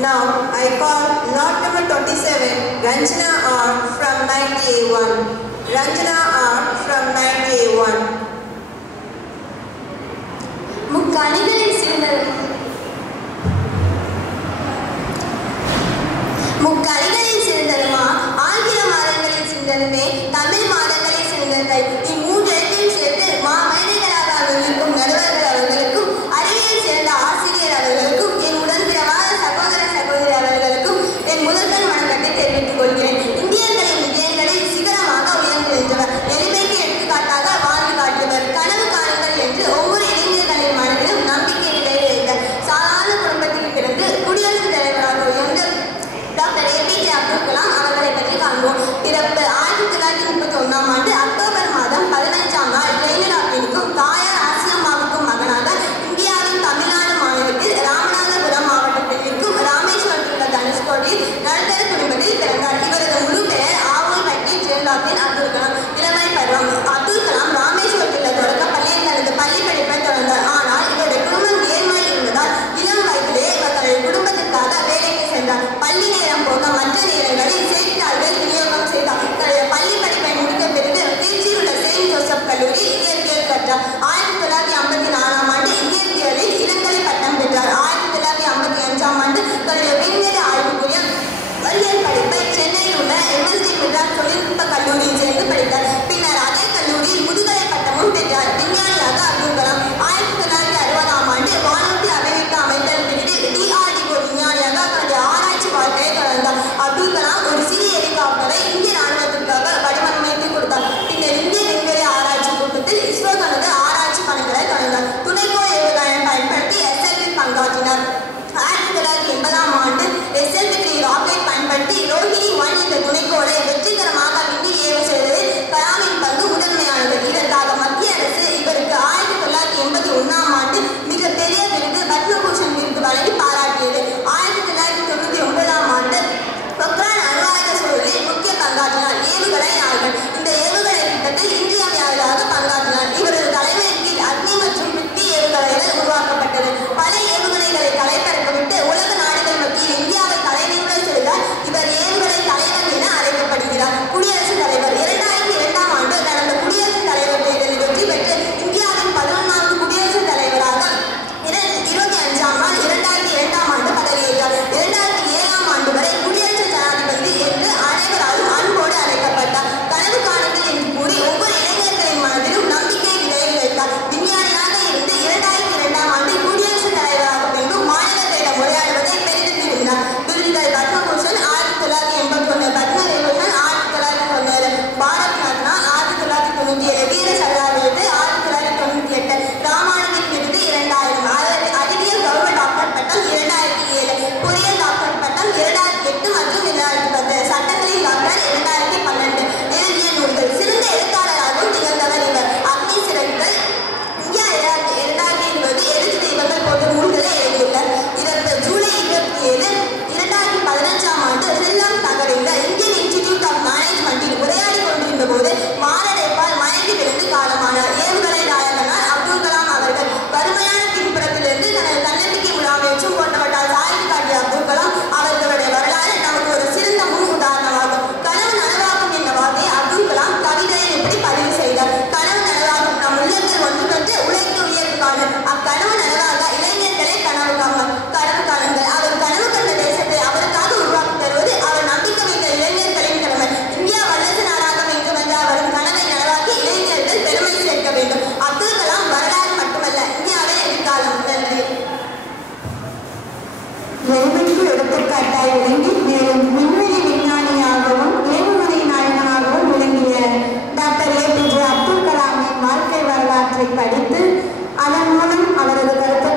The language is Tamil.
Now I call lot number 27, Ranjana R from 9A1. Ranjana R from 9A1. முக்கணிகளில் சிறந்ததுமா ஆங்கில மாதங்களில் சிறந்ததுமே தமிழ் மாதங்களில் சிறந்தது. இம்மூன்றெழுத்தையும் சேர்த்து மேதைகளாக அவர்களுக்கும் நடுவர்கள் அவர்களுக்கும் அறிவியல் சிறந்த ஆசிரியர் அவர்களுக்கும் என் உடன்பிறவாத சகோதர சகோதரி அவர்களுக்கும் என் முதல்வன் வணக்கத்தை தெரிவித்துக் கொள்கிறேன். இந்தியர்களின் விஜயங்களில் சிகரமாக உயர்ந்து நின்றவர், எளிமைக்கு எடுத்துக்காட்டாக வாழ்ந்து காட்டியவர், கனவு காணுங்கள் என்று ஒவ்வொரு இளைஞர்களின் மனதிலும் நம்பிக்கை விளைவித்தார். சாதாரண குடும்பத்தில் பிறந்து குடியரசுத் தலைவராக உயர்ந்த டாக்டர் APJ அப்துல் கலாம் அவர்களை பற்றி காண்போம். பிறப்பு 1931ஆம் ஆண்டு அக்டோபர் மாதம் 15ஆம் நாள் ஜெயலலிதாவிற்கும் தாயார் ஆசியம்மாவுக்கும் மகனாக இந்தியாவின் தமிழ்நாடு மாநிலத்தில் ராமநாதபுரம் மாவட்டத்தில் இருக்கும் ராமேஸ்வரத்தில் உள்ள தனுஷ்கோடியில் நடுத்தர குடும்பத்தில் பிறந்தார். இவரது முழு பெயர் ஆவூல் ஹக்கீம் ஜெயலலிதாவின் அப்துல் கலாம். இளமை பருவம். அப்துல் கலாம் ராமேஸ்வரத்தில் உள்ள தொடக்கப்பள்ளியில் தனது பள்ளி படிப்பை தொடர்ந்தார். ஆனால் இவருடைய குடும்பம் ஏழ்மை இருந்ததால் இளம் வயதிலே இவர் தனது குடும்பத்திற்காக வேலைக்கு சென்றார். பள்ளி நேரம் போக மற்ற நேரங்களில் செய்தித்தாள்கள் விநியோகம் செய்தார். தனது பள்ளி படிப்பை முடித்த பிறகு திருச்சியில் உள்ள செயின்ட் ஜோசப் கல்லூரியில் இயற்பியல் கற்றார். 1954ஆம் ஆண்டு இயற்பியலில் இளங்கலை பட்டம் பெற்றார். 1955ஆம் ஆண்டு தன்னுடைய விண்வெளி ஆய்வுக்குரிய அறிவியல் படிப்பை சென்னையில் உள்ள MSD மெட்ராஸ் தொழில்நுட்ப கல்லூரியில் சேர்ந்து படித்தார். பின்னர் அதே கல்லூரியில் முதுகலை பட்டமும் பெற்றார். விஞ்ஞானியாக அப்துல் கலாம் 1960ஆம் ஆண்டு வானூர்தி அமைவிக்க அமைத்தல் பிரிவில் DRDO விஞ்ஞானியாக தனது ஆராய்ச்சி வாழ்க்கையை தொடர்ந்தார். அப்துல் கலாம் ஒரு சிறிய ஹெலிகாப்டரை இந்திய ராணுவத்திற்காக வடிவமைத்து கொடுத்தார். பின்னர் இந்திய விண்வெளி ஆராய்ச்சி கூட்டத்தில் இஸ்ரோ தனது ஆராய்ச்சி பணிகளை தொடர்ந்தார். துணைக்கோள் ஏவுகணையை பயன்படுத்தி SLV பங்காற்றினார். 1980ஆம் ஆண்டு SLV-3 ராக்கெட் பயன்படுத்தி ரோஹிணி 1 என்ற துணைக்கோளை வெற்றிகரமாக விண்ணில் ஏவ செய்ததில் கலாமின் பங்கு முதன்மையானது. இதற்காக மத்திய அரசு இவருக்கு 1981ஆம் ஆண்டு மிகப்பெரிய விருது பத்மபூஷன் விருது வழங்கி பாராட்டியது. 1999ஆம் ஆண்டு பொக்ரான் அணு ஆயுத சோதனையில் முக்கிய பங்காற்றினார். ஏவுகணை நாயகன். இந்த ஏவுகணை திட்டத்தில் இன்றியமையாததாக பங்காற்றினார். இவரது தலைமையின் கீழ் அக்னி மற்றும் பிருத்வி ஏவுகணைகள் உருவாக்கப்பட்டது. பல ஏவுகணைகளை தலைப்பறக்கவிட்டு உலக நாடுகள் மத்தியில் இந்தியாவை தலைநிமிர செய்தார். இவர் ஏவுகணை தலைவர் என அழைக்கப்படுகிறார். குடியரசுத் தலைவர். 2002ஆம் ஆண்டு நடந்த குடியரசுத் தலைவர் தேர்தலில் வெற்றி பெற்று இந்தியாவின் 11வது குடியரசுத் தலைவராக 25ஆம் நாள் 2002ஆம் ஆண்டு பதவியேற்றார். 2007ஆம் ஆண்டு வரை குடியரசு ஜனாதிபதி என்று அனைவராலும் அன்போடு அழைக்கப்பட்டார். கனவு காணுங்கள் என்று கூறி ஒவ்வொரு இளைஞர்களின் மனதிலும் நம்பிக்கை விதைத்தார். விஞ்ஞானியாக இருந்து 2002ஆம் ஆண்டு குடியரசுத் தலைவராக பின்பும் மாநிலங்களிடம் உரையாடுவதை பெரிதும் விரும்பினார். விருதுகள் பத்மபூஷன் 1981, பத்ம விபூஷன் 1997, பாரத் ரத்னா 1997, வீர சர்தார் விருது 1998, ராமானுஜன் விருது 2000, அறிவியல் கௌரவ டாக்டர் பட்டம் 2007, பொறியியல் டாக்டர் பட்டம் 2008 மற்றும் 2010, சட்டங்களில் டாக்டர் 2012. எழுதிய நூல்கள். சிறந்த எழுத்தாளராகவும் திகழ்ந்தவர் இவர். அக்னி சிறகுகள், இந்தியா 2020, எழுத்து தெய்வங்கள் போன்ற நூல்களை எழுதியுள்ளார். இறப்பு ஜூலை 27, 2015ஆம் ஆண்டு சில்லாங் நகரில் உள்ள இந்தியன் இன்ஸ்டிடியூட் ஆஃப் மேனேஜ்மெண்டில் உரையாடி கொண்டிருந்த போது மாரடைப்பால் மயங்கி விழுந்து காலமானார். ஏவுகணை நாயகனார் அப்துல் கலாம் அவர்கள். வறுமையான பின்புறத்திலிருந்து தனது தன்னம்பிக்கை முலாமுயற்சியும் போன்றவற்றால் சாய்ந்து காட்டிய அப்துல் கலாம் அவர்களுடைய வரலாறு நமக்கு ஒரு சிறந்த முன் உதாரணமாகும். கனவு நனவாகும் என்ற வார்த்தையை அப்துல் கலாம் கவிதையில் இப்படி பதிவு செய்தார். கனவு நனவாகும், நம் உள்ளத்தில் ஒன்று பெற்று உழைத்து உயர்வு காணும். அக்கனவு நனவாக இளைஞர்களே கனவு காணுங்கள். அவர் கனவு கண்ட தேசத்தை அவருக்காக உருவாக்கி தருவது அவர் நம்பிக்கை வைத்த இளைஞர்களின் கடமை. இந்தியா வல்லரசு நாடாக வேண்டும் என்ற அவரின் கனவை நனவாக்கி இளைஞர்கள் பெருமை சேர்க்க வேண்டும். அப்துல் கலாம் வரலாறு மட்டுமல்ல, இந்தியாவின் எதிர்காலம். நன்றி. எளிமைக்கு எடுத்துக்காட்டாய் விளங்கி மேலும் விண்வெளி விஞ்ஞானியாகவும் ஏவுகணை நாயகனாகவும் விளங்கிய டாக்டர் APJ அப்துல் கலாமின் வாழ்க்கை வரலாற்றை படித்து அதன் மூலம் அவரது கருத்து